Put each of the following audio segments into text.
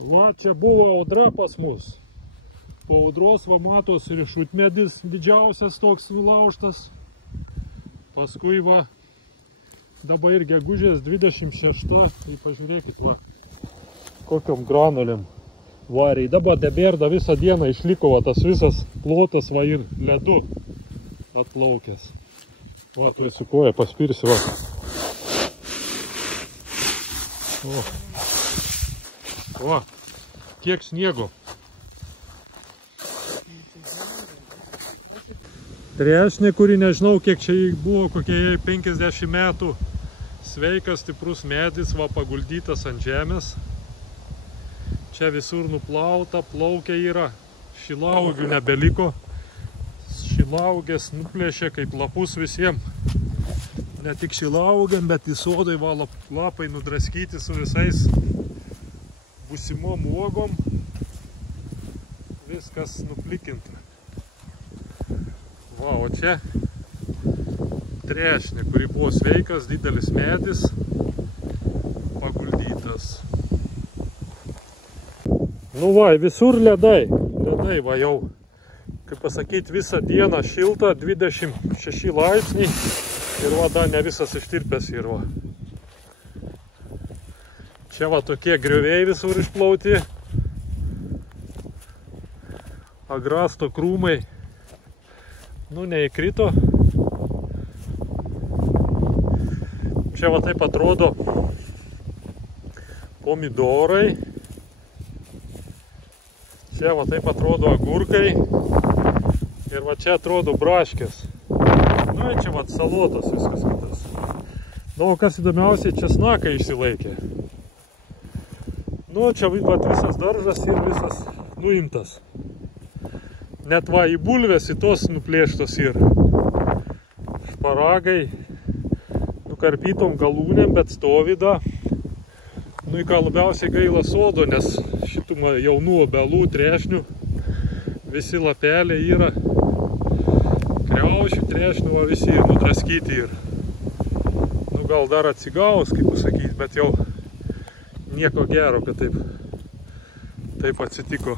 Va, čia buvo audra pas mus. Po audros va matos riešutmedis didžiausias toks nulaužtas. Paskui va, dabar ir gegužės 26, tai pažiūrėkit va, kokiom granulėm variai. Dabar deberda visą dieną išliko va, tas visas plotas va ir ledu atplaukęs. Va, tu esi koja, paspirsi va. O. Va, kiek sniego. Trešnė, kuri nežinau, kiek čia buvo, kokie 50 metų. Sveikas, stiprus medis, va, paguldytas ant žemės. Čia visur nuplauta, plaukia yra. Šilauogių nebeliko. Šilaugės nuplėšė kaip lapus visiems. Ne tik šilauogėm, bet į sodai va, lapai nudraskyti su visais būsimom uogom. Viskas nuplikinta. Va, o čia trešnė, kuri buvo sveikas, didelis medis, paguldytas. Nu va, visur ledai. Ledai va jau, kaip pasakyti, visą dieną šilta, 26 laipsniai. Ir va, dar ne visas ištirpęs ir va. Čia va tokie grioviai visur išplauti. Agrasto krūmai. Nu, neįkrito. Čia va taip atrodo pomidorai. Čia va taip atrodo agurkai. Ir va čia atrodo braškės. Nu, čia va salotos viskas kitas. Nu, kas įdomiausiai, česnakai išsilaikė. Nu, čia va visas daržas ir visas nuimtas. Net va į bulvės, į tos nuplėštos ir šparagai nukarpytom galūnėm, bet stovi da. Nu, į ką labiausiai gaila sodo, nes šitų jaunų obelų, trešnių, visi lapeliai yra. Kriaušių, trešnių, va visi nudraskyti ir. Nu, gal dar atsigaus, kaip pasakyti, bet jau nieko gero, kad taip atsitiko.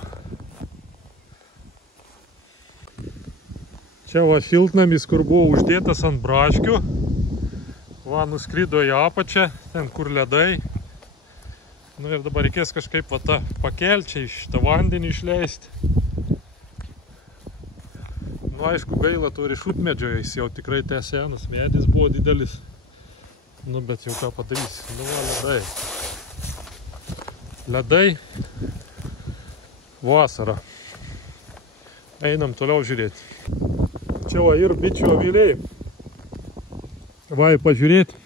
Čia va šiltnamis, kur buvo uždėtas ant braškių. Va, nuskrido į apačią, ten kur ledai. Nu ir dabar reikės kažkaip va tą pakelčią iš tą vandenį išleisti. Nu, aišku, gaila to riešutmedžio, jis jau tikrai senas medis buvo didelis. Nu, bet jau ką padarysi. Nu, va, ledai. Ledai. Vasara. Einam toliau žiūrėti. Čia va ir bičių aviliai. Va, pažiūrėti.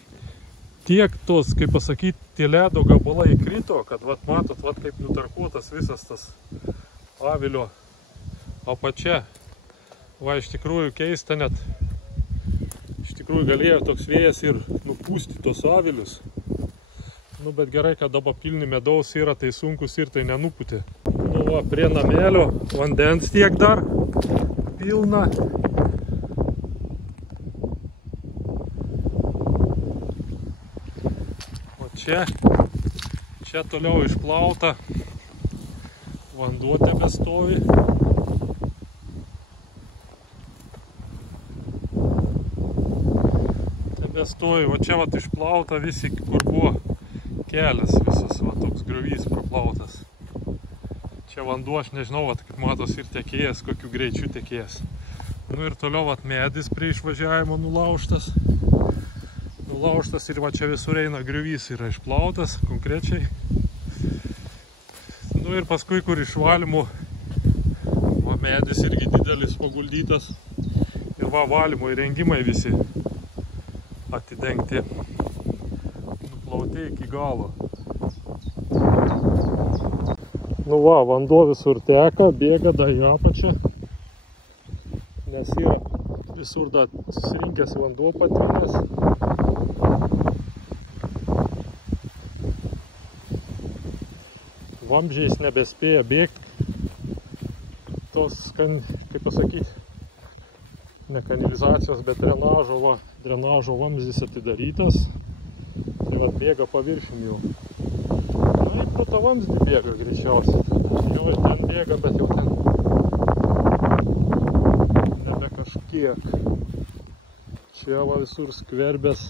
Tiek tos, kaip pasakyti, tie ledo gabalai krito, kad vat matot, vat kaip nutarkuotas visas tas avilio apačia. Va, iš tikrųjų keista net. Iš tikrųjų galėjo toks vėjas ir nupūsti tos avilius. Nu, bet gerai, kad dabar pilni medaus yra, tai sunkus ir tai nenupūtė. Nu, va, prie namelio vandens tiek dar pilna. O čia toliau išplauta. Vanduo tebestovi. Tebestovi. O čia vat išplauta visi, kur buvo kelias visas, va, toks griovys praplautas. Čia vanduo, aš nežinau, va, kaip matos ir tekėjęs, kokiu greičiu tekėjęs. Nu ir toliau va, medis prie išvažiavimo nulaužtas. Nulaužtas ir va, čia visur eina griovys yra išplautas, konkrečiai. Nu ir paskui, kur išvalymo, va, medis irgi didelis paguldytas. Ir va, valymo įrengimai visi atidengti. Nuplauti iki galo. Nu va, vanduo visur teka, bėga da į apačią. Nes yra visur da susirinkęs vanduo patvinęs. Vamzdžiais nebespėja bėgti. Tos, kaip pasakyti, ne kanalizacijos, bet drenažo vamzdis atidarytas. Tai va, bėga paviršium jau. Na ir po autovamzdį bėga greičiausiai. Jau ten bėga, bet jau ten nebe kažkiek. Čia va visur skverbės